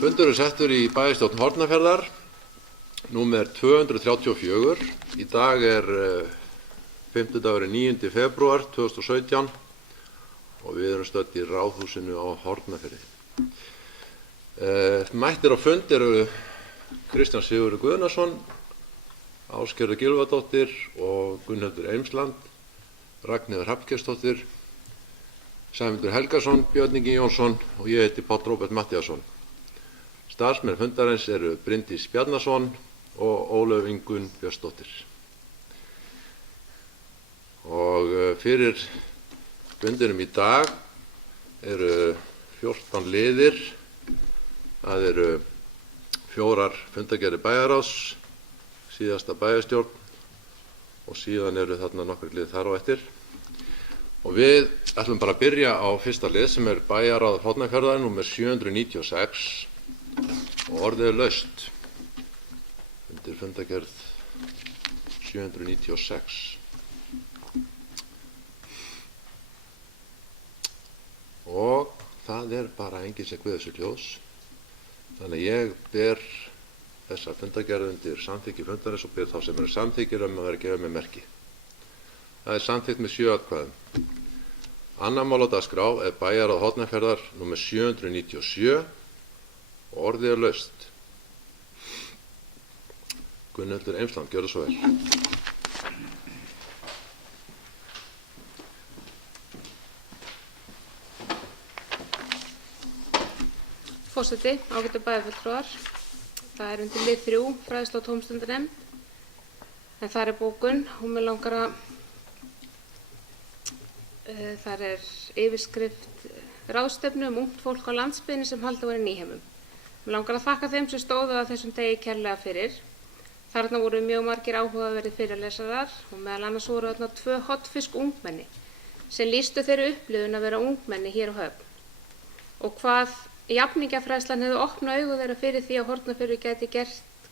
Fundur settur í bæjarstjórn Hornafjarðar, númer 234. Í dag fimmtudagurinn 9. febrúar 2017 og við erum stödd í Ráðhúsinu á Hornafirði. Mættir á fund eru Kristján Sigurður Guðnason, Ásgerður Gylfadóttir og Gunnhildur Eimsland, Ragnheiður Hrafnkelsdóttir, Sæmundur Helgason, Björn Ingi Jónsson og ég heiti Páll Róbert Matthíasson. Starfsmenn fundarins eru Bryndís Bjarnason og Ólöf Ingunn Björnsdóttir. Og fyrir fundinum í dag eru 14 liðir. Það eru 4 fundargerðir bæjarráðs, síðasta bæjarstjórn og síðan eru þarna nokkrir lið þar á eftir. Og við ætlum bara að byrja á fyrsta lið sem er bæjarráð Hornafjarðar, númer 796 og orðið er laust undir fundargerð 796. Og það er bara enginn sem guð þessu ljós. Þannig ég ber þessa fundargerð undir samþykki fundarins og ber þá sem eru samþykkir að vera að gefa mér merki. Það er samþykkt með 7 atkvæðum. Annað mál á dagskrá er bæjarráð Hornafjarðar númer 797 og orðið er laust. Gunnhildur Eimsland, gjörðu svo vel. Forseti, ágætu bæjarfulltrúar. Það er undir lið 3, fræðslu- og tómstundanefnd. En þar er bókun, hún mig langar að þar er yfirskrift ráðstefnu ungt fólk á landsbyggðinni sem haldið var í Nýheimum. Mig langar að þakka þeim sem stóðu að þessum degi kærlega fyrir. Þarna voru mjög margir áhugaverðir fyrirlesarar og meðal annars voru þarna 2 hotfisk ungmenni sem lýstu þeirri upplifun að vera ungmenni hér á Höfn. Og hvað jafningjafræðslan hefði opnað augu þeirra fyrir því að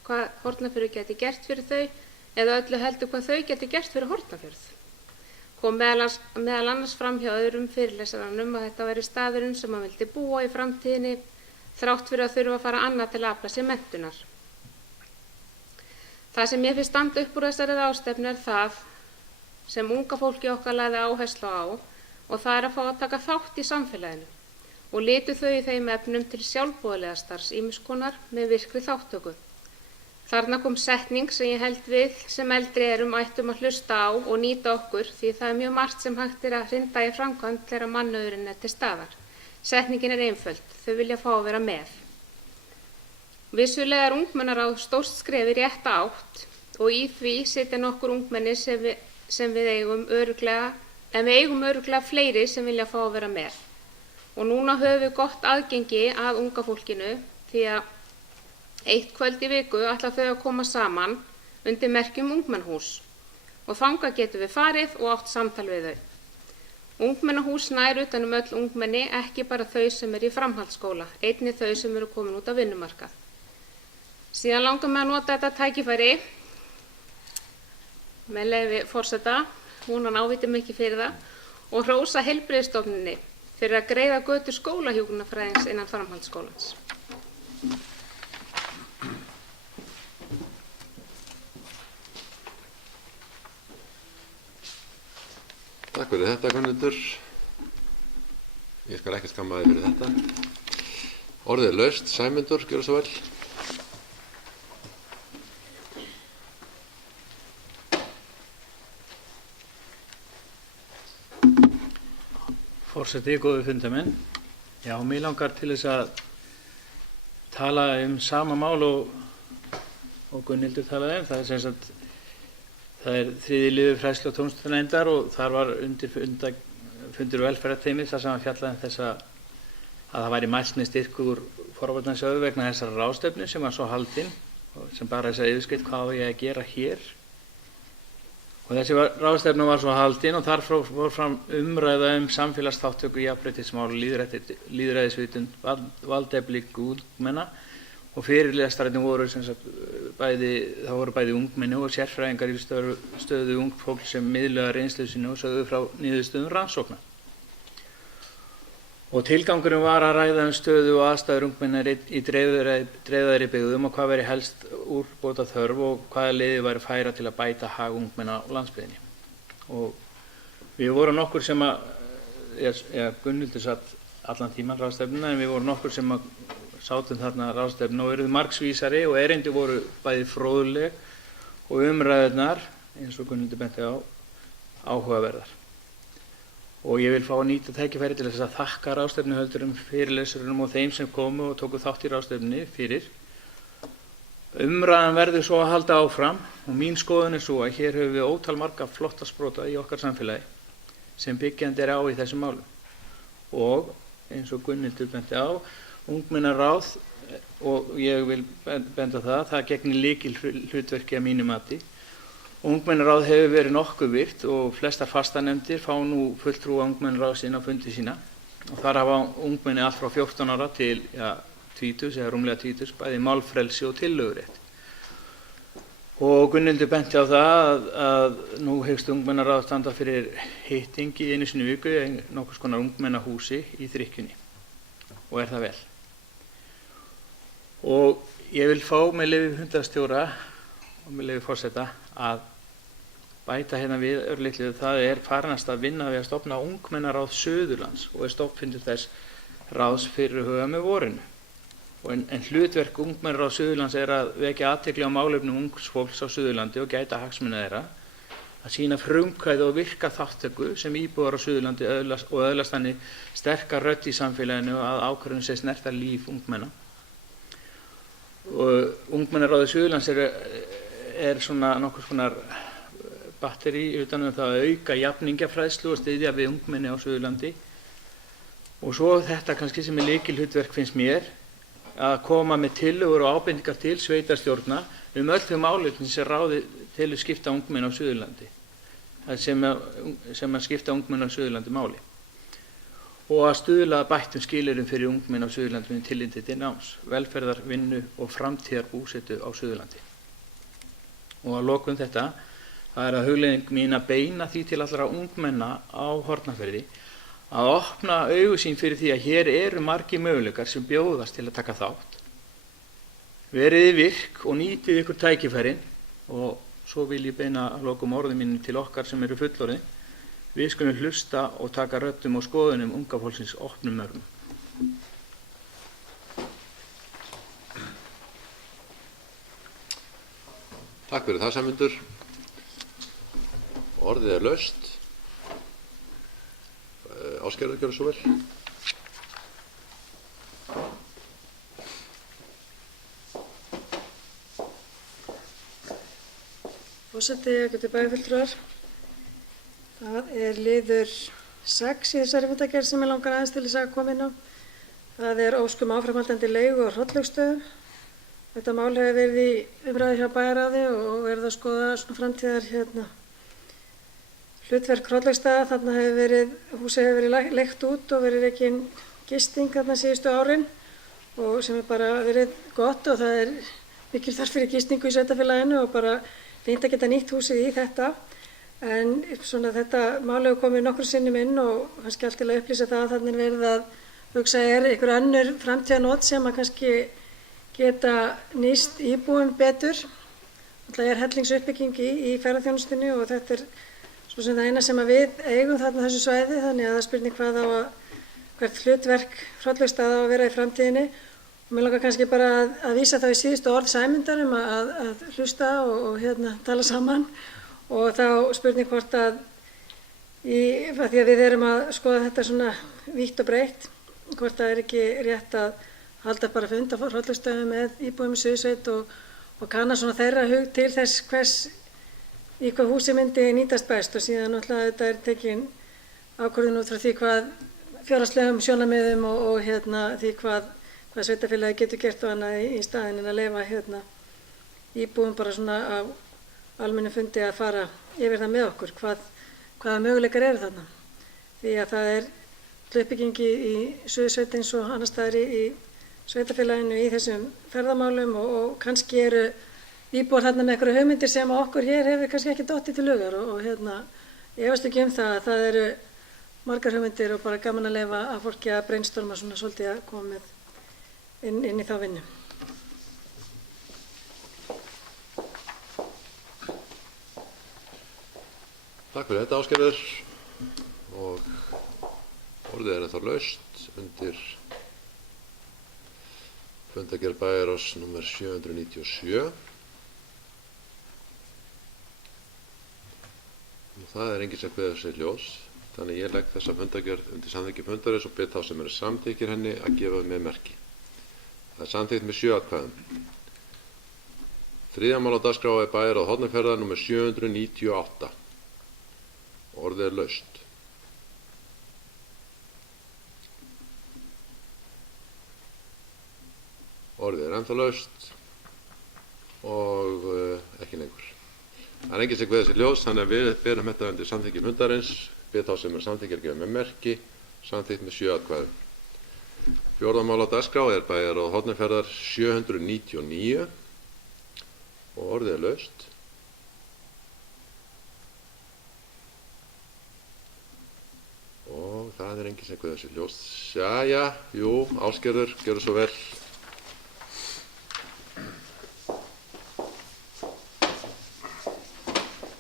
hvað Hornafjörður gæti gert fyrir þau eða öllu heldur hvað þau gæti gert fyrir Hornafjörð. Kom meðal annars fram hjá öðrum fyrirlesaranum að þetta væri staðurinn sem hann vildi búa í framtíðinni þrátt fyrir að þurfa að fara annað til að afla sér menntunar. Það sem ég finnst standa upp úr þessari ráðstefnu er það sem unga fólki okkar lagði áherslu á og það er að fá að taka þátt í samfélaginu og litu þau í þeim efnum til sjálfboðaliðastarfs ýmiss konar með virkri þátttöku. Þarna kom setning sem ég held við sem eldri erum ættum að hlusta á og nýta okkur því það er mjög margt sem hægt er að hrinda í framkvæmd þegar mannauðurinn er til staðar. Setningin er einföld, þau vilja fá að vera með. Vissulega er ungmennaráð stórt skref í rétta átt og í því sitja nokkur ungmenni sem við eigum örugglega fleiri sem vilja fá að vera með. Og núna höfum við gott aðgengi að unga fólkinu því að eitt kvöld í viku ætla þau að koma saman undir merkjum ungmennahús og þangað getum við farið og átt samtal við þau. Ungmennahús nær utan öll ungmenni, ekki bara þau sem eru í framhaldsskóla, einnig þau sem eru komin út á vinnumarkað. Síðan langar mig að nota þetta tækifæri með leyfi forseta, hún áviti mig ekki fyrir það, og hrósa heilbrigðisstofnuninni fyrir að greiða götur skólahjúkrunarfræðings innan framhaldsskólans. Takk fyrir þetta, Gunnhildur. Ég skal ekki skamma þig fyrir þetta. Orðið er laust. Sæmundur, gjörðu svo vel. Forseti, góðu fundarmenn. Já, mig langar til þess að tala sama mál og Gunnhildur talaði það er sem sagt það er 3. liður fræðslu- og tómstundanefndar og þar var fundur velferðarteymis þar sem hann fjallaði þess að það væri mælt með styrk úr forvarnasjóði vegna þessar ráðstefnu sem var svo haldin og sem bara þess að yfirskrift hvað á ég að gera hér. Og þessi ráðstefna var svo haldin og þar fór fram umræða samfélagsþátttöku, jafnréttismál, lýðræðisvitund, valdefli ungmenna og fyrirlestararnir voru bæði ungmenni og sérfræðingar í stöðu ungt fólk sem miðluðu reynslu sinni og sögðu frá niðurstöðum rannsókna. Og tilgangurinn var að ræða stöðu og aðstæður ungmenna í dreifðari byggðum og hvað veri helst úrbóta þörf og hvaða leiðir væri færa til að bæta hag ungmenna á landsbyggðinni. Og við vorum nokkur sem Gunnhildur satt allan tíman ráðstefnuna, en við vorum nokkur sem sátum þarna ráðstefnuna og eruð margsvísari og erindi voru bæði fróðleg og umræðurnar, eins og Gunnhildur benti á, áhugaverðar. Og ég vil fá að nýta tækifæri til þess að þakka ráðstefnuhöldurum, fyrirlesurum og þeim sem komu og tóku þátt í ráðstefnunni fyrir. Umræðan verður svo að halda áfram og mín skoðun svo að hér höfum við ótal marga flotta sprota í okkar samfélagi sem byggjandi á í þessum málum. Og eins og Gunnhildur benti á, ungmennaráð, og ég vil benda það gegnir lykilhlutverki að mínu mati. Ungmennaráð hefur verið nokkuð virkt og flestar fastanefndir fá nú fulltrúa ungmennaráðs inn á fundi sína og þar hafa ungmenni allt frá 14 ára til 20 eða rúmlega 20, bæði málfrelsi og tillögurétt. Og Gunnhildur benti á það að nú hyggst ungmennaráð standa fyrir hittingi einu sinni í viku í nokkurs konar ungmennahúsi í Þrykkjunni og það vel. Og ég vil fá með leyfi fundarstjóra og með leyfi forseta að bæta hérna við örlitlu. Það farinast að vinna við að stofna ungmennaráð Suðurlands og stofnfundur þess ráðs fyrirhugað með vorinu. En hlutverk ungmennaráð Suðurlands að vekja athygli á málefnum ungs fólks á Suðurlandi og gæta hagsmuna þeirra, að sýna frumkvæði og virka þátttöku sem íbúar á Suðurlandi öðlast þannig sterka rödd í samfélaginu að ákvörðun sé snerta líf ungmenna. Og ungmennaráði Suðurlands svona nokkurs konar batteri utan það að auka jafningjafræðslu og styðja við ungmenni á Suðurlandi. Og svo þetta kannski sem lykilhlutverk finnst mér, að koma með tillögur og ábendingar til sveitarstjórna öll þau málefni sem ráðið telur skipta ungmenni á Suðurlandi, sem að skipta ungmenni á Suðurlandi máli. Og að stuðla að bættum skilyrðum fyrir ungmenni á Suðurlandi með tilliti til náms, velferðar, vinnu og framtíðar búsetu á Suðurlandi. Og að lokum þetta, það að hugleiðing mín að beina því til allra ungmenna á Hornafirði að opna augu sín fyrir því að hér eru margir möguleikar sem bjóðast til að taka þátt. Verið virk og nýtið ykkur tækifærin, og svo vil ég beina að lokum orðum mínu til okkar sem eru fullorðin. Við skulum hlusta og taka röddum og skoðunum unga fólksins opnum örmum. Takk fyrir það, Sæmundur. Orðið laust. Ásgerður, gjörðu svo vel. Forseti, bæjarfulltrúar. Það liður 6 í þessari fundargerð sem ég langar aðeins til þess að koma inn á. Það óskum áframhaldandi leigu- og hrollaugstöðu. Þetta mál hefur verið í umræðu hjá bæjarráði og verið að skoða svona framtíðar hlutverk hrollaugstaða. Þarna húsið hefur verið leigt út og verið rekin gisting þarna síðustu árin og sem bara verið gott og það mikil þörf fyrir gistingu í sveitarfélaginu og bara fínt að geta nýtt húsið í þetta. En svona þetta mál hefur komið nokkrum sinnum inn og kannski allt til að upplýsa það að þarna verið að hugsa einhver önnur framtíðarnot sem að kannski geta nýst íbúum betur. Það hellingsuppbygging í ferðaþjónustunni og þetta svo sem það eina sem að við eigum þarna þessu svæði, þannig að það spurning hvert hlutverk hrollaugstaða á að vera í framtíðinni. Og mér langar kannski bara að vísa þá í síðustu orð Sæmundar að hlusta og tala saman og þá spurning hvort að því að við erum að skoða þetta svona vítt og breitt, hvort það ekki rétt að halda bara fund á hrollaugstöðum með íbúum í Suðursveit og kanna svona þeirra hug til þess í hvað húsi myndi nýtast best og síðan náttúrulega þetta tekin ákvörðun út frá því hvað fjárhagslegum sjónarmiðum og því hvað sveitarfélagi getur gert og annað í staðinn en að leyfa íbúum bara svona á almennu fundi að fara yfir það með okkur hvaða möguleikar eru þarna. Því að það uppbyggingi í Suðursveit eins og annars staðar í sveitarfélaginu í þessum ferðamálum og kannski eru íbúar þarna með einhverju hugmyndir sem okkur hér hefur kannski ekki dottið til hugar og ég efast ekki það að það eru margar hugmyndir og bara gaman að leyfa að fólki að brainstorma svona svolítið að koma með inn í þá vinnu. Takk fyrir þetta, Ásgerður. Og orðið er ennþá laust undir fundargerð bæjarráðs númer 797. Og það er enginn sem kveður sér ljós, þannig ég legg þessa fundargerð undir samþykki fundarins og bið þá sem eru samþykkir henni að gefa með merki. Það er samþykkt með 7 atkvæðum. Þriðja mál á dagskrá er bæjarráð Hornafjarðar númer 798. Orðið er laust. Orðið er ennþá laust og ekki lengur. Það er enginn sem kveður sér ljós, þannig að við berum þetta undir samþykki fundarins, bið þá sem eru samþykkir að gefa með merki, samþykkt með 7 atkvæðum. Fjórða mál á dagskrá er bæjarráð Hornafjarðar 799 og orðið er laust. Og það er enginn sem kveður sér ljós. Jæja, jú, Ásgerður, gjörðu svo vel.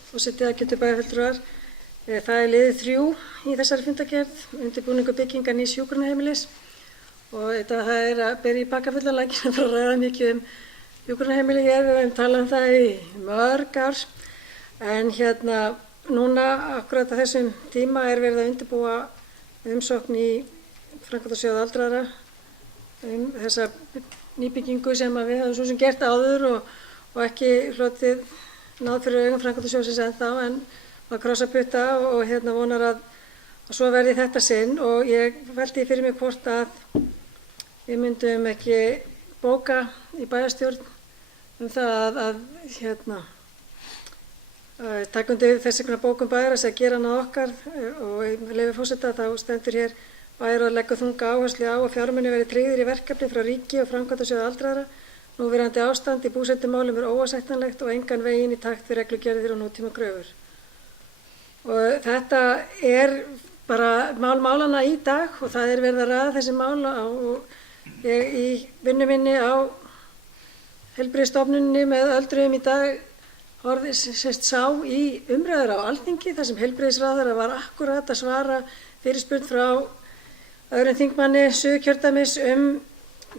Forseti, ágætu bæjarfulltrúar, það er liður 3 í þessari fundargerð, undirbúningur byggingar nýs hjúkrunarheimilis og það er að bera í bakafulla lækina frá að ræða mikið hjúkrunarheimili hér, við höfum talað það í mörg ár, en núna akkurat á þessum tíma er verið að undirbúa umsókn í Framkvæmdasjóð aldraðra þessa nýbyggingu sem við höfum svo sem gert áður og ekki hlotið náð fyrir augum Framkvæmdasjóðsins ennþá, en maður krossar putta og vonar að svo verði þetta sinn. Og ég velti fyrir mig hvort að við myndum ekki bóka í bæjarstjórn það að taka undir þessi bókun bæjarráðs að gera hana okkar og með leyfi forseta þá stendur hér: bæjarráð leggur þunga áherslu á að fjármuni verði tryggðir í verkefni frá ríki og Framkvæmdasjóði aldraðra. Núverandi ástand í búsetumálum er óásættanlegt og engan veginn í takt við reglugerðir og nútíma kröfur. Og þetta er bara mál málanna í dag og það er verið að ræða þessi mál og ég í vinnu minni á heilbrigðisstofnuninni með öldruðum í dag sá í umræður á Alþingi þar sem heilbrigðisráðherra var akkúrat að svara fyrirspurn frá öðrum þingmanni Suðurkjördæmis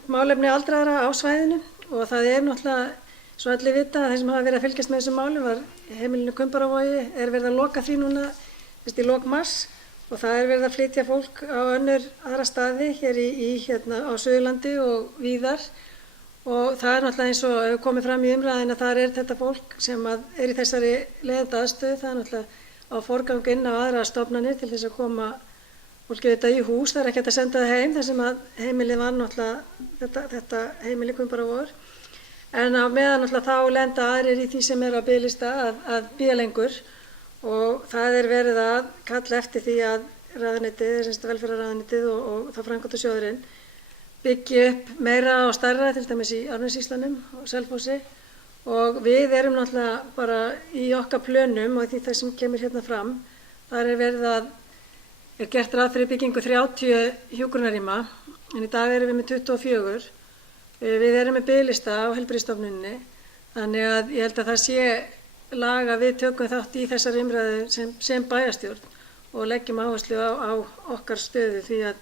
málefni aldraðra á svæðinu. Og það er náttúrulega, svo allir vita, að þeir sem hafa verið að fylgjast með þessum málum var heimilinu Kumbaravogi, er verið að loka því núna í lok mars og það er verið að flytja fólk á aðra staði hér á Suðurlandi og víðar. Og það er náttúrulega eins og hefur komið fram í umræðin að þar er þetta fólk sem er í þessari leiðandi aðstöðu. Það er náttúrulega á forgang inn á aðra stofnanir til þess að koma fólkið þetta í hús. Það er ekki hægt að senda það heim þar sem að heimilið var náttúrulega þetta heimili Kumbaravogur. En á meðan náttúrulega þá lenda aðrir í því sem er á biðlista að bíða lengur og það er verið að kalla eftir því að ráðuneytið, velferðarráðuneytið og þá Framkvæmdasjóðurinn byggja upp meira og stærra, til dæmis í Árnessýslanum og Selfossi. Og við erum náttúrulega bara í okkar plönum og því það sem kemur hérna fram, þar er verið að gert ráð fyrir byggingu 30 hjúkrunarrýma, en í dag erum við með 24. Við erum með biðlista á heilbrigðisstofnuninni, þannig að ég held að það sé lag að við tökum þátt í þessari umræðu sem bæjarstjórn og leggjum áherslu á okkar stöðu því að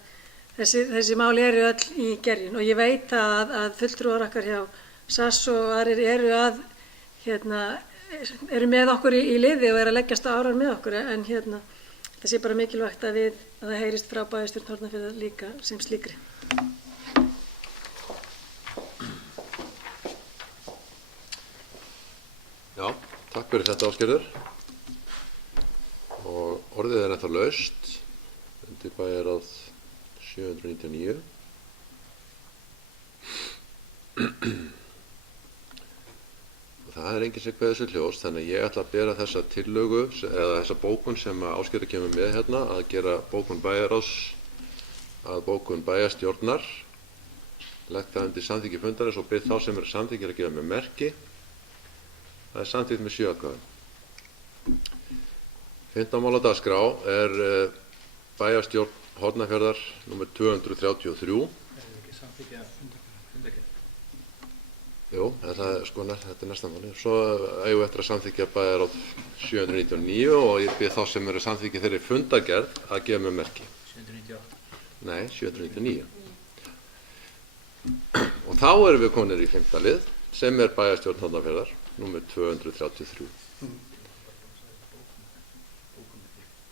þessi mál eru öll í gerjun. Og ég veit að fulltrúar okkar hjá SAS og aðrir eru með okkur í liði og eru að leggjast á árar með okkur, en það sé bara mikilvægt að það heyrist frá bæjarstjórn Hornafjarðar líka sem slíkri. Já, takk fyrir þetta, Ásgerður. Og orðið er ennþá laust undir bæjarráð 799. Og það er enginn sem kveður sér ljós, þannig að ég ætla að bera þessa tillögu eða þessa bókun sem Ásgerður kemur með hérna, að gera bókun bæjarráðs að bókun bæjarstjórnar, legg það undir samþykki fundarins og bið þá sem eru samþykkir að gefa með merki. Það er samþykkt með 7 atkvæðum. 15 mál á dagskrá er bæjarstjórn Hornafjarðar númer 233. Jú, en það er sko, þetta er næsta máli. Svo eigum við eftir að samþykkja bæjaráð 799 og ég bið þá sem eru samþykkja þeirri fundargerð að gefa mér merki. 798? Nei, 799. Og þá erum við konir í 5. lið sem er bæjarstjórn Hornafjarðar númer 233.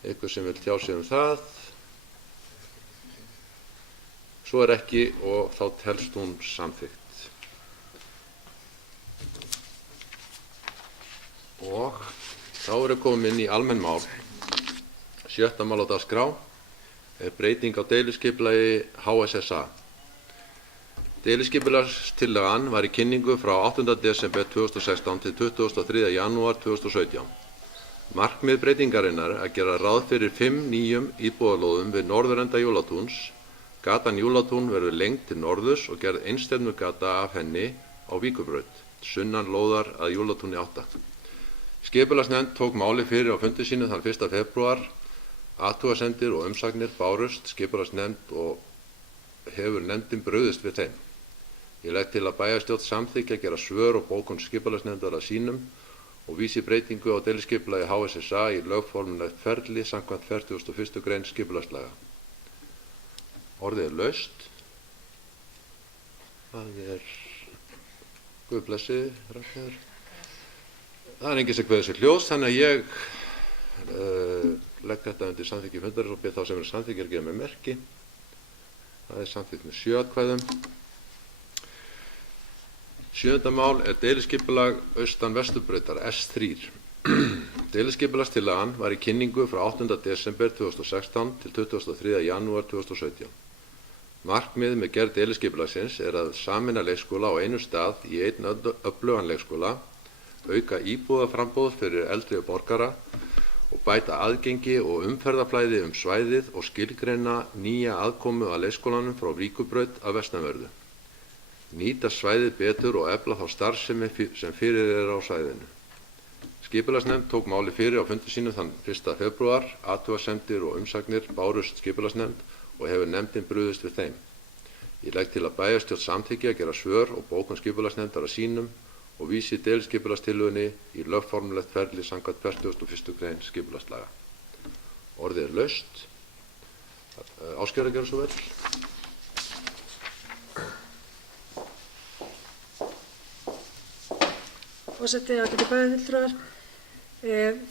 Eitthvað sem vil tjá sig það. Svo er ekki og þá telst hún samþykkt. Og þá erum komin inn í almenn mál. 7. mál á dagskrá er breyting á deiliskipulagi HSSA. Deiliskipulagstillagan var í kynningu frá 8. desember 2016 til 23. janúar 2017. Markmið breytingarinnar að gera ráð fyrir 5 nýjum íbúðarlóðum við norðurenda Jólatúns. Gatan Jólatún verður lengd til norðurs og gerð einstefnugata af henni á Víkurbraut, sunnan lóðar að Jólatúni 8. Skipulagsnefnd tók máli fyrir á fundi sínu þann 1. febrúar. Athugasemdir og umsagnir bárust skipulagsnefnd og hefur nefndin brugðist við þeim. Ég legg til að bæjarstjórn samþykkja að gera svör og bókun skipulagsnefndar að sínum og vísi breytingu á deiliskipulagi HSSA í lögformlegt ferli samkvæmt 41. grein skipulagslaga. Orðið er laust. Það er Guð blessi, Ragnheiður. Það er enginn sem kveður sér hljóðs, þannig að ég legg þetta undir samþykki fundarins og bið þá sem eru samþykkir að gefa mér merki. Það er samþykkt með 7 atkvæðum. 7. mál er deiliskipulag austan Vesturbrautar S3. Deiliskipulagstillagan var í kynningu frá 8. desember 2016 til 23. janúar 2017. Markmið með gerð deiliskipulagsins er að sameina leikskóla á einu stað í einn öflugan leikskóla, auka íbúðaframboð fyrir eldri borgara og bæta aðgengi og umferðarflæði svæðið og skilgreina nýja aðkomu að leikskólanum frá Víkurbraut að vestanverðu. Nýta svæðið betur og efla þá starfsemi sem fyrir er á svæðinu. Skipulagsnefnd tók máli fyrir á fundi sínu þann 1. febrúar. Athugasemdir og umsagnir bárust skipulagsnefnd og hefur nefndin brugðist við þeim. Ég legg til að bæjarstjórn samþykki að gera svör og bókun skipulagsnefndar að sínum og vísi deiliskipulagstillögunni í lögformlegt ferli samkvæmt 41. grein skipulagslaga. Orðið er laust. Ásgeir að gera svo vel. Forseti, ágætu bæjarfulltrúar.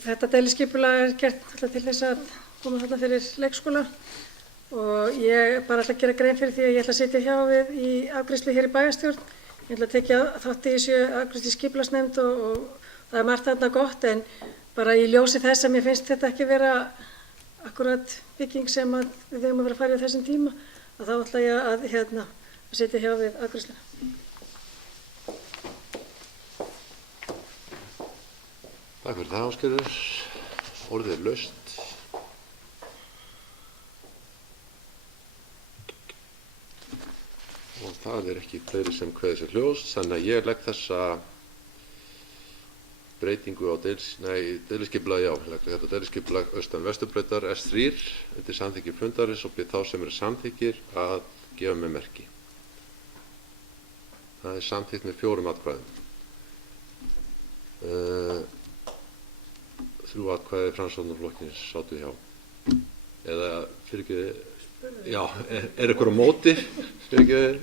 Þetta deiliskipulag er gert til þess að koma þarna fyrir leikskóla og ég bara ætla að gera grein fyrir því að ég ætla að sitja hjá við í afgreiðslu hér í bæjarstjórn. Ég ætla að tekja þátt í þessu afgreiðslu skipulagsnefnd og það er margt þarna gott en bara í ljósi þess að mér finnst þetta ekki vera akkurat bygging sem við eigum að vera að fara í á þessum tíma að þá ætla ég að sitja hjá við afgreiðsluna. Takk fyrir það, Ásgerður. Orðið er laust. Og það er ekki fleiri sem kveður sér hljóðs, þannig að ég legg þessa breytingu á deiliskipulag, ég legg þetta deiliskipulag austan Vesturbrautar S3 undir samþykki fundarins og bið þá sem eru samþykkir að gefa mér merki. Það er samþykkt með 4 atkvæðum. 3 atkvæði Framsóknarflokksins sátu hjá. Eða, fyrirgeðu, já, er ykkur á móti? Fyrirgeðu,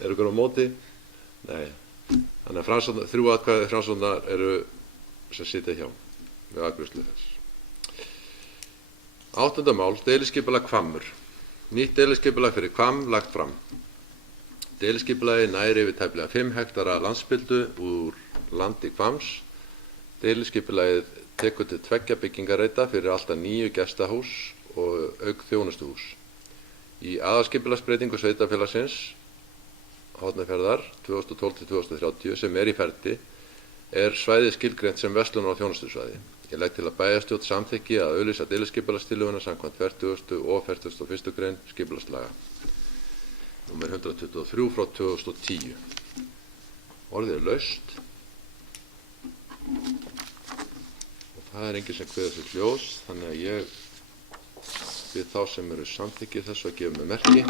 er ykkur á móti? Nei. Þannig að 3 atkvæði Framsóknar eru sem sitja hjá við afgreiðslu þess. 8. mál, deiliskipulag Hvammur. Nýtt deiliskipulag fyrir Hvamm lagt fram. Deiliskipulagi nær yfir tæplega 5 hektara landspildu úr landi Hvamms. Deiliskipulagið tekur til 2 byggingareita fyrir alltaf 9 gestahús og auk þjónustuhús. Í aðalskipulagsbreytingu sveitarfélagsins Hornafjarðar 2012-2030 sem er í ferli er svæðið skilgreint sem verslunar- og þjónustusvæði. Ég legg til að bæjarstjórn samþykki að auglýsa deiliskipulagstillöguna samkvæmt 40. og 41. grein skipulagslaga númer 123 frá 2010. Orðið er laust. Og það er enginn sem kveður sér hljóðs, þannig að ég Við þá sem eru samþykkir þessu að gefa með merki.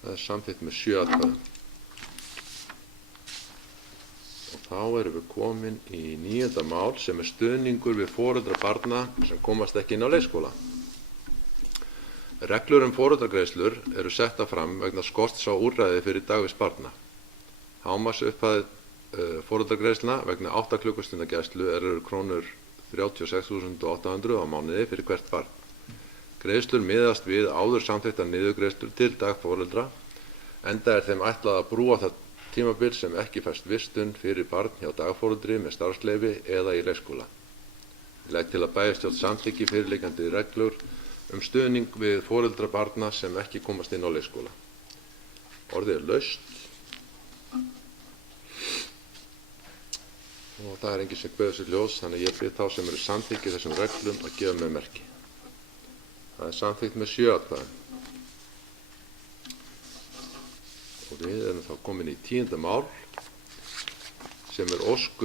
Það er samþykkt með 7 atkvæðum. Og þá erum við komin í 9. mál sem er stuðningur við foreldra barna sem komast ekki inn á leikskóla. Reglur foreldragreiðslur eru settar fram vegna skorts á úrræði fyrir dagvist barna. Hámarksupphæð foreldragreiðslna vegna 8 klukkustunda gæslu eru krónur 36.800 á mánuði fyrir hvert barn. Greiðslur miðast við áður samþykktar niðurgreiðslur til dagforeldra, enda er þeim ætlað að brúa það tímabil sem ekki fæst vistun fyrir barn hjá dagforeldri með starfsleyfi eða í leikskóla. Ég legg til að bæjarstjórn samþykki fyrirliggjandi reglur stuðning við foreldra barna sem ekki komast inn á leikskóla. Orðið er laust og það er enginn sem kveður sér ljós, þannig ég bið þá sem eru samþykkir þessum reglum að gefa með merki. Það er samþykkt með 7 atkvæðum. Og við erum þá komin í 10. mál sem er ósk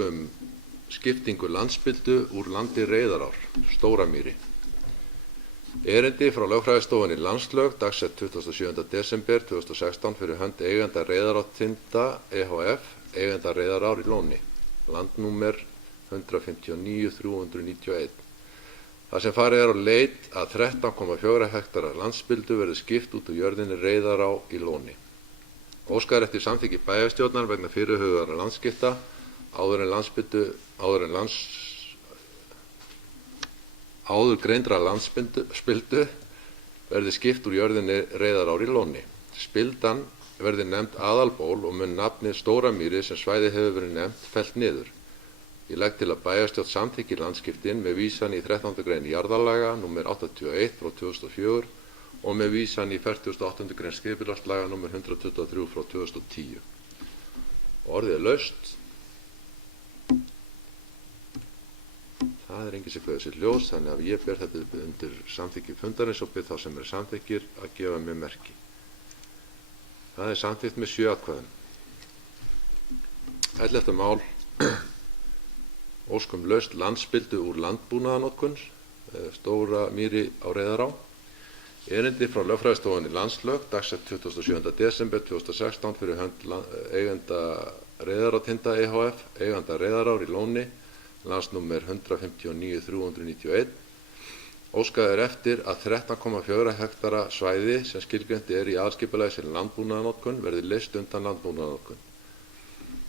skiptingu landspildu úr landi Reyðarár, Stóramýri. Erindi frá lögfræðistofunni Landslög dagsett 27. desember 2016 fyrir hönd eiganda Reyðarártinda ehf, eiganda Reyðarár í Lóni, landnúmer 159.391. Það sem farið er á leit að 13,4 hektara landspildu verði skipt út úr jörðinni Reyðará í Lóni. Óskar eftir samþykki bæjarstjórnar vegna fyrirhugaðra landskipta áður greindra landspildu verði skipt úr jörðinni Reyðarár í Lóni. Spildan verði nefnd aðalból og mun nafnið Stóramýri sem svæði hefur verið nefnt fellt niður. Ég legg til að bæjarstjórn samþykki landskiptin með vísan í 13. grein jarðalaga nr. 81/2004 og með vísan í 48. grein skipulagslaga nr. 123/2010. Orðið er laust. Það er enginn sem kveður sér ljós, þannig að ég ber þetta undir samþykki fundarins og bið þá sem eru samþykkir að gefa með merki. Það er samþykkt með 7 atkvæðum. 11. mál ósk laust landspildu úr landbúnaðarnotkun, Stóramýri á Reyðará. Erindi frá lögfræðistofunni Landslög dagsett 27. desember 2016 fyrir hönd eiganda Reyðarártinda ehf, eiganda Reyðarár í Lóni, landsnúmer 159.391. Óskað er eftir að 13,4 hektara svæði sem skilgreint er í aðalskipulagi sem landbúnaðarnotkun verði leyst undan landbúnaðarnotkun.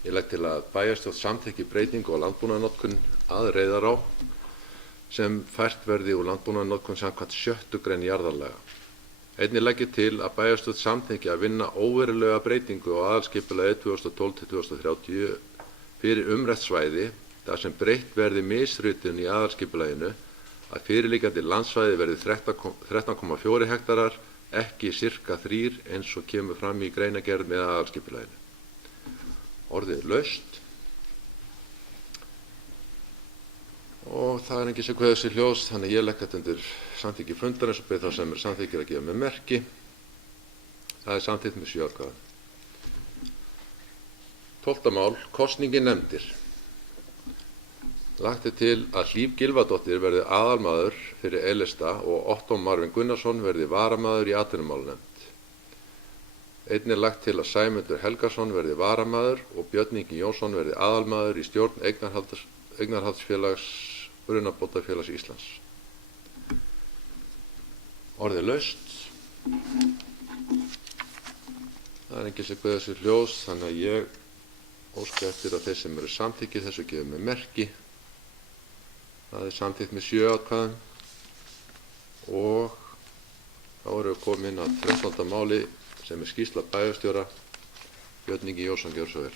Ég legg til að bæjarstjórn samþykki breytingu á landbúnaðarnotkun að Reyðará sem fært verði úr landbúnaðarnotkun samkvæmt 6. grein jarðalaga. Einnig legg ég til að bæjarstjórn samþykki að vinna óverulega breytingu á aðalskipulagi 2012-2030 fyrir umrætt svæði þar sem breytt verði misritun í aðalskipulaginu að fyrirliggjandi landsvæði verði 13,4 hektarar, ekki sirka 3 eins og kemur fram í greinargerð með aðalskipulaginu. Orðið er laust og það er enginn sem kveður sér ljós, þannig að ég legg þetta undir samþykki fundarins og bið þá sem eru samþykkir að gefa með merki. Það er samþykkt með 7 atkvæðum. 12. mál, kosning í nefndir. Lagt er til að Hlíf Gylfadóttir verði aðalmaður fyrir E-lista og Otto Marvin Gunnarsson verði varamaður í atvinnumálanefnd. Einnig er lagt til að Sæmundur Helgason verði varamaður og Björn Ingi Jónsson verði aðalmaður í stjórn Eignarhaldsfélags Brunabótafélags Íslands. Orðið laust. Það er enginn sem kveður sér ljós, þannig að ég óska eftir að þeir sem eru samþykkir þessu gefa með merki. Það er samþykkt með 7 atkvæðum og þá erum við komin að 13. máli sem er skýrsla bæjarstjóra. Björn Ingi Jónsson, gjörðu svo vel.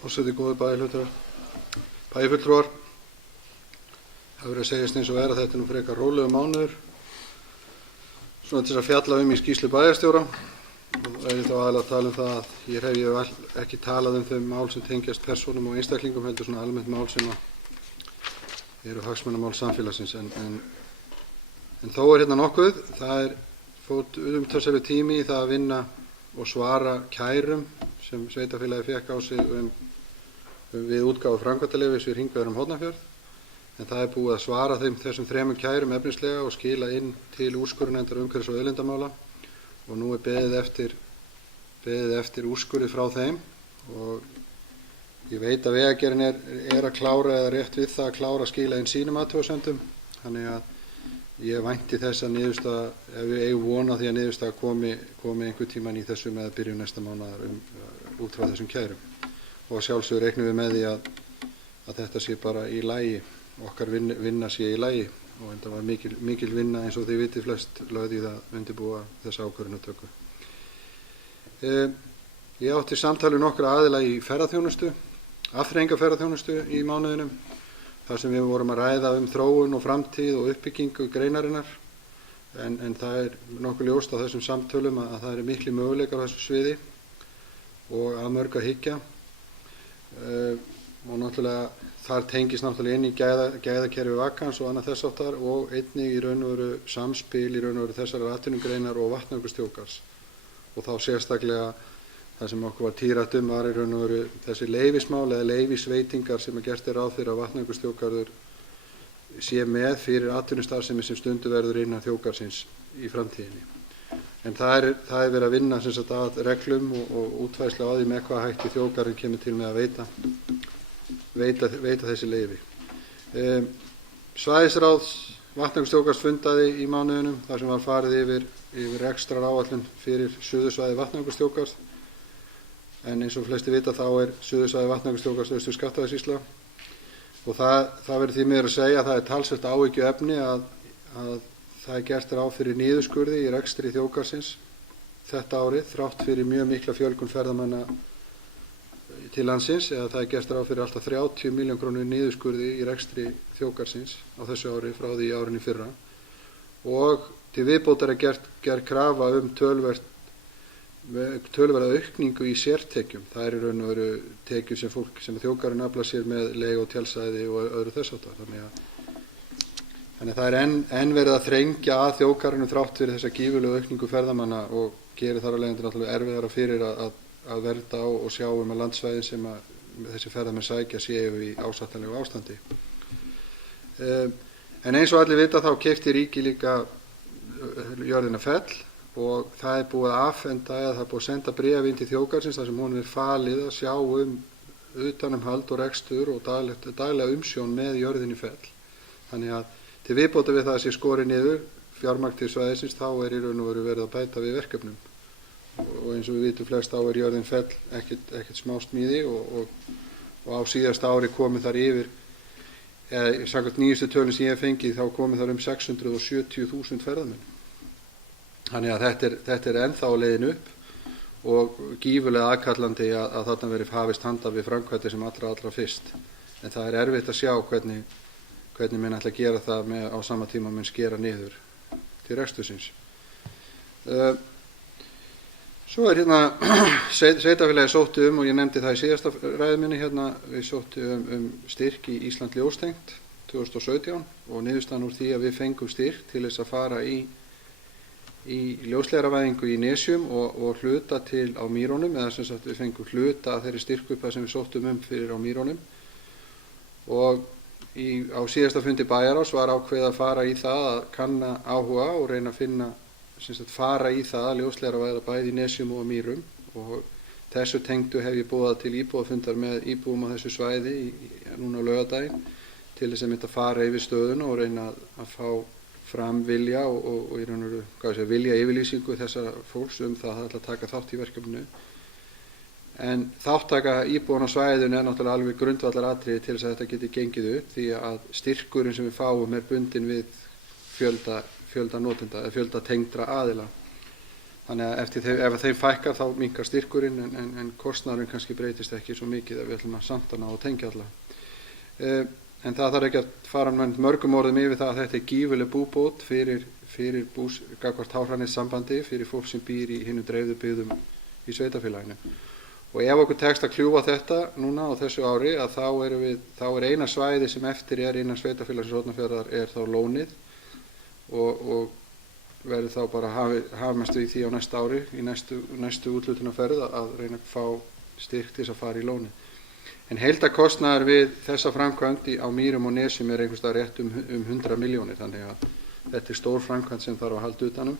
Forseti, góðir bæjarfulltrúar. Það verður að segjast eins og er að þetta er nú frekar rólegur mánuður svona til að fjalla í skýrslu bæjarstjóra og er þá aðalega að tala það að hér hef ég ekki talað þau mál sem tengjast persónum og einstaklingum, heldur svona almennt mál sem eru hagsmunamál samfélagsins en þó er hérna nokkuð. Það fót umtalsverður tími í það að vinna og svara kærum sem sveitarfélagið fékk á sig við útgáfu framkvæmdaleyfis við Hringvegur Hornafjörð. En það er búið að svara þessum 3 kærum efnislega og skila inn til úrskurðarnefndar umhverfis- og auðlindamála og nú er beðið eftir úrskurði frá þeim og ég veit að Vegagerðin er að klára eða rétt við það að klára að skila inn sínum athugasemdum. Þannig að ég vænti þess að niðurstaða, ef við eigum von á því að niðurstaða komi einhver tíman í þessu með byrjun næsta mánaðar út frá þessum kærum. Og sjálfsögur reiknum við með því að þetta sé bara í lagi, okkar vinna sé í lagi og þetta var mikil vinna eins og þið vitið flest lögð í það undirbúa þessa ákvörðunartöku. Ég átti samtal við nokkra aðila í ferðaþjónustu, afþreyingarferðaþjónustu í mánuðinum, þar sem við vorum að ræða þróun og framtíð og uppbyggingu greinarinnar, en það er nokkuð ljóst á þessum samtölum að það eru miklir möguleikar á þessu sviði og að mörg að hyggja. Og náttúrulega þar tengist náttúrulega inn í gæðakerfi vakans og annað þess áttar og einnig í raun og veru samspil í raun og veru þessarar atvinnugreinar og vatnajökulsþjóðgarðs og þá sérstaklega það sem okkur var tíðrætt var í raun og veru þessi leyfismál eða leyfisveitingar sem gert er ráð fyrir að vatnajökulsþjóðgarður sé með fyrir atvinnustarfsemi sem stundu verður innan þjóðgarðsins í framtíðinni. En það er verið að vinna sem sagt að reglum og útfærslu á því með hvað hætti þjóðgarðurinn kemur til með að veita þessi leyfi. Svæðisráð vatnajökulsþjóðgarðs fundaði í mánuðinum þar sem var farið yfir rekstraráætlun fyrir suðursvæði vatnajökulsþjóðgarðs. En eins og flesti vita þá er suðursvæði vatnajökulsþjóðgarðs Austur-Skaftafellssýsla og það verður því miður að segja að það er talsvert áhyggjuefni að það er gert ráð fyrir niðurskurði í rekstri þjóðgarðsins þetta árið þrátt fyrir mjög mikla fjölgun ferðamanna til landsins eða það er gert ráð fyrir alltaf 30 milljón krónur niðurskurði í rekstri þjóðgarðsins á þessu ári frá því árinu fyrra og til viðbótar er gerð krafa tölverða aukningu í sértekjum. Það er í raun og veru tekjur sem þjóðgarðurinn aflar sér með leigu og tjaldstæði og öðru þess háttar. Þannig að það er enn verið að þrengja að þjóðgarðinum þrátt fyrir þessa gífurlegu aukningu ferðamanna og gerir þar af leiðandi náttúrulega erfiðara fyrir að vernda og sjá að landsvæðin sem þessi ferðamenn sækja séu í ásættanlegu ástandi. En eins og allir vita þá keypti ríkið líka jörðina Fell og það er búið að afhenda eða það er búið að senda bréf inn til þjóðgarðsins þar sem honum er falið að sjá utanumhald og rekstur og daglega umsjón með jörðinni Fell. Þannig að til viðbótar við það að sé skorið niður fjármagn til svæðisins þá er í raun og veru verið að bæta við verkefnum og eins og við vitum flest þá er jörðin Fell ekkert smá smíði og á síðasta ári komið þar yfir eða samkvæmt nýjustu tölum sem ég hef fengið þá komið þar 670.000 ferðamenn. Þannig að þetta er ennþá á leiðin upp og gífurlega aðkallandi að þarna verið hafist handa við framkvæmdir sem allra fyrst. En það er erfitt að sjá hvernig menn ætla að gera það á sama tíma menn skera niður til rekstursins. Svo er sveitarfélagið sótti og ég nefndi það í síðasta ræðu minni við sótti styrk í Ísland ljóstengt 2017 og niðurstaðan úr því að við fengum styrk til þess að fara í ljósleiðaravæðingu í Nesjum og hluta til á Mýrónum eða sem sagt við fengum hluta af þeirri styrkupphæð sem við sóttum fyrir á Mýrónum og á síðasta fundi bæjarráðs var ákveðið að fara í það að kanna áhuga og reyna að finna fara í það að ljósleiðaravæða bæði í Nesjum og á Mýrum og þessu tengdu hef ég boðað til íbúafundar með íbúum á þessu svæði núna á laugardaginn til þess að mynda fara yfir stöðuna og reyna að fá fram vilja og í raun og veru vilja yfirlýsingu þessara fólks það að ætla að taka þátt í verkefninu. En þáttaka íbúanna á svæðinu er náttúrulega alveg grundvallaratriði til þess að þetta geti gengið upp því að styrkurinn sem við fáum er bundinn við fjölda notenda eða fjölda tengdra aðila. Þannig að ef þeim fækkar þá minnkar styrkurinn en kostnaðurinn kannski breytist ekki svo mikið ef við ætlum að samtana og tengja alla. En það þarf ekki að fara mörgum orðum yfir það að þetta er gífurleg búbót fyrir gagnvart háhræðnissambandi fyrir fólk sem býr í hinum dreifðu byggðum í sveitarfélaginu. Og ef okkur tekst að kljúfa þetta núna á þessu ári að þá er eina svæði sem eftir innan sveitarfélagsins Hornafjarðar er þá Lónið og verður þá bara hafmest við því á næsta ári, í næstu úthlutunarferð að reyna að fá styrk til þess að fara í lónið. En heildarkostnaður við þessa framkvæmd á Mýrum og Nesjum er einhvers staðar rétt um 100 milljónir, þannig að þetta er stór framkvæmd sem þarf að halda utanum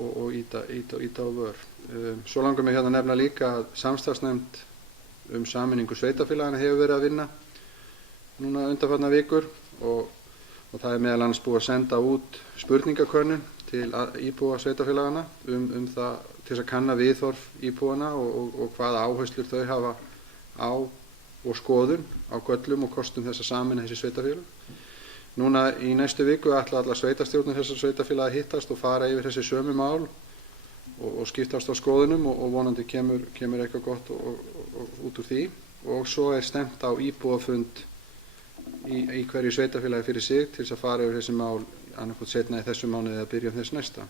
og íta á vör. Svo langar mig hérna að nefna líka að samstarfsnefnd sameiningu sveitarfélagana hefur verið að vinna núna undanfarnar vikur og það er meðal annars búið að senda út spurningakönnun til íbúa sveitarfélagana það til þess að kanna viðhorf íbúana og hvaða áherslur þau hafa á og skoðun á göllum og kostum þess að sameina þessi sveitarfélög. Núna í næstu viku ætla allar sveitarstjórnir þessar sveitarfélaga að hittast og fara yfir þessi sömu mál og skiptast á skoðunum og vonandi kemur eitthvað gott út úr því. Og svo er stefnt á íbúafund í hverju sveitarfélagi fyrir sig til þess að fara yfir þessi mál annaðhvort seinna í þessum mánuði eða byrjun þess næsta.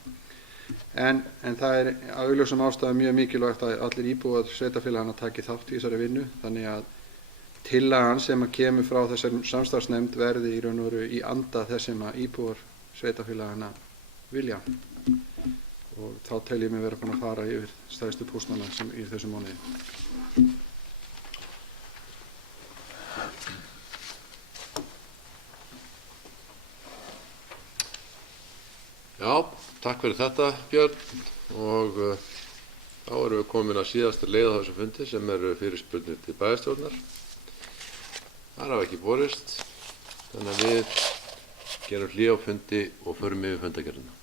En það er af augljósum ástæðum mjög mikilvægt að allir íbúar sveitarfélagana taki þátt í þessari vinnu, þannig að tillagan sem kemur frá þessari samstarfsnefnd verði í raun og veru í anda þess sem íbúar sveitarfélagana vilja. Og þá tel ég mig vera búinn að fara yfir stærstu póstana sem í þessum mánuði. Já, takk fyrir þetta, Björn, og þá erum við komin að síðasta leið á þessu fundi sem eru fyrirspurnir til bæjarstjórnar. Það hafa ekki borist, þannig að við gerum hlé á fundi og förum yfir fundargerðina.